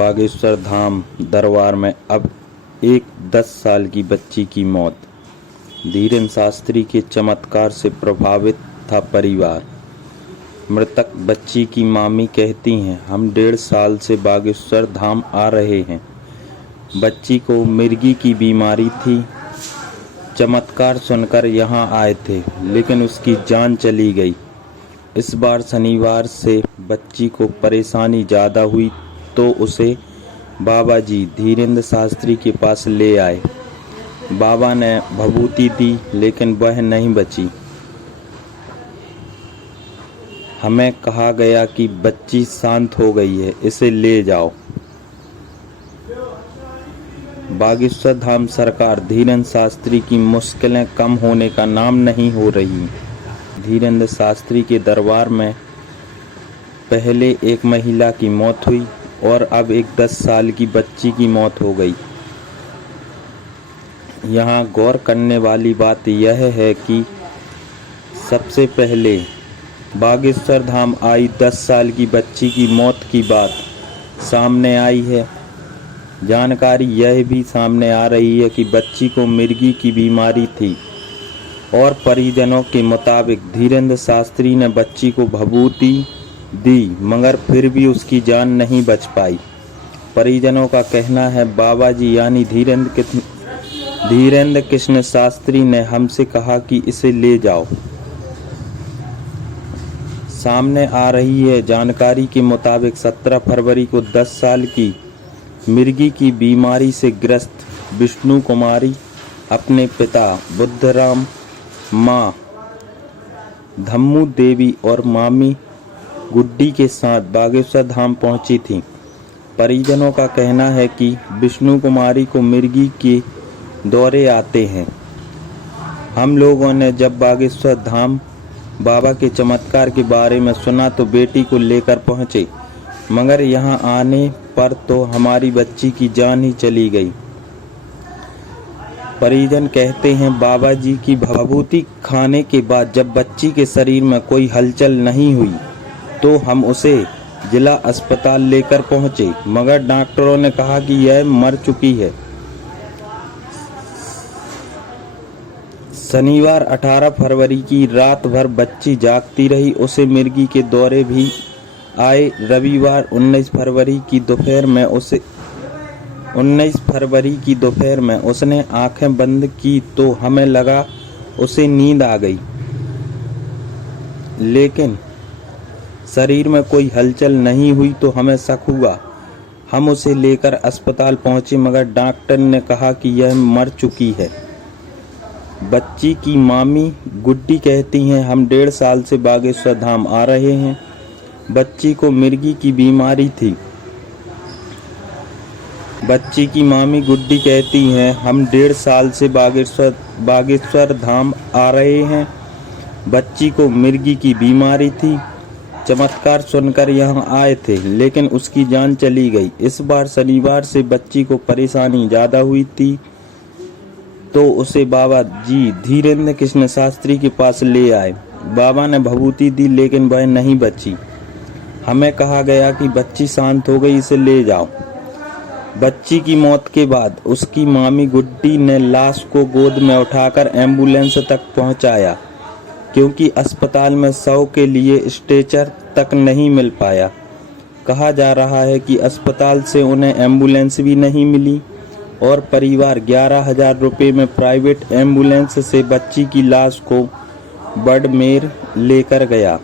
बागेश्वर धाम दरबार में अब एक 10 साल की बच्ची की मौत। धीरेन्द्र शास्त्री के चमत्कार से प्रभावित था परिवार। मृतक बच्ची की मामी कहती हैं, हम 1.5 साल से बागेश्वर धाम आ रहे हैं। बच्ची को मिर्गी की बीमारी थी। चमत्कार सुनकर यहाँ आए थे, लेकिन उसकी जान चली गई। इस बार शनिवार से बच्ची को परेशानी ज़्यादा हुई तो उसे बाबा जी धीरेन्द्र शास्त्री के पास ले आए। बाबा ने भभूति दी, लेकिन वह नहीं बची। हमें कहा गया कि बच्ची शांत हो गई है, इसे ले जाओ। बागेश्वर धाम सरकार धीरेन्द्र शास्त्री की मुश्किलें कम होने का नाम नहीं हो रही। धीरेन्द्र शास्त्री के दरबार में पहले एक महिला की मौत हुई और अब एक 10 साल की बच्ची की मौत हो गई। यहाँ गौर करने वाली बात यह है कि सबसे पहले बागेश्वर धाम आई 10 साल की बच्ची की मौत की बात सामने आई है। जानकारी यह भी सामने आ रही है कि बच्ची को मिर्गी की बीमारी थी और परिजनों के मुताबिक धीरेन्द्र शास्त्री ने बच्ची को भभूति दी, मगर फिर भी उसकी जान नहीं बच पाई। परिजनों का कहना है, बाबा जी यानी धीरेन्द्र कृष्ण शास्त्री ने हमसे कहा कि इसे ले जाओ। सामने आ रही है जानकारी के मुताबिक 17 फरवरी को 10 साल की मिर्गी की बीमारी से ग्रस्त विष्णु कुमारी अपने पिता बुद्धराम, माँ धम्मू देवी और मामी गुड्डी के साथ बागेश्वर धाम पहुंची थी। परिजनों का कहना है कि विष्णु कुमारी को मिर्गी के दौरे आते हैं। हम लोगों ने जब बागेश्वर धाम बाबा के चमत्कार के बारे में सुना तो बेटी को लेकर पहुंचे, मगर यहाँ आने पर तो हमारी बच्ची की जान ही चली गई। परिजन कहते हैं, बाबा जी की भभूति खाने के बाद जब बच्ची के शरीर में कोई हलचल नहीं हुई तो हम उसे जिला अस्पताल लेकर पहुंचे, मगर डॉक्टरों ने कहा कि यह मर चुकी है। शनिवार 18 फरवरी की रात भर बच्ची जागती रही, उसे मिर्गी के दौरे भी आए। रविवार 19 फरवरी की दोपहर में उसने आंखें बंद की तो हमें लगा उसे नींद आ गई, लेकिन शरीर में कोई हलचल नहीं हुई तो हमें शक हुआ। हम उसे लेकर अस्पताल पहुंचे, मगर डॉक्टर ने कहा कि यह मर चुकी है। बच्ची की मामी गुड्डी कहती हैं, हम 1.5 साल से बागेश्वर धाम आ रहे हैं। बच्ची को मिर्गी की बीमारी थी। बच्ची की मामी गुड्डी कहती हैं, हम 1.5 साल से बागेश्वर धाम आ रहे हैं। बच्ची को मिर्गी की बीमारी थी। चमत्कार सुनकर यहाँ आए थे, लेकिन उसकी जान चली गई। इस बार शनिवार से बच्ची को परेशानी ज़्यादा हुई थी तो उसे बाबा जी धीरेन्द्र कृष्ण शास्त्री के पास ले आए। बाबा ने भभूति दी, लेकिन वह नहीं बची। हमें कहा गया कि बच्ची शांत हो गई, इसे ले जाओ। बच्ची की मौत के बाद उसकी मामी गुड्डी ने लाश को गोद में उठाकर एम्बुलेंस तक पहुंचाया, क्योंकि अस्पताल में शव के लिए स्ट्रेचर तक नहीं मिल पाया। कहा जा रहा है कि अस्पताल से उन्हें एम्बुलेंस भी नहीं मिली और परिवार 11,000 रुपये में प्राइवेट एम्बुलेंस से बच्ची की लाश को बड़मेर लेकर गया।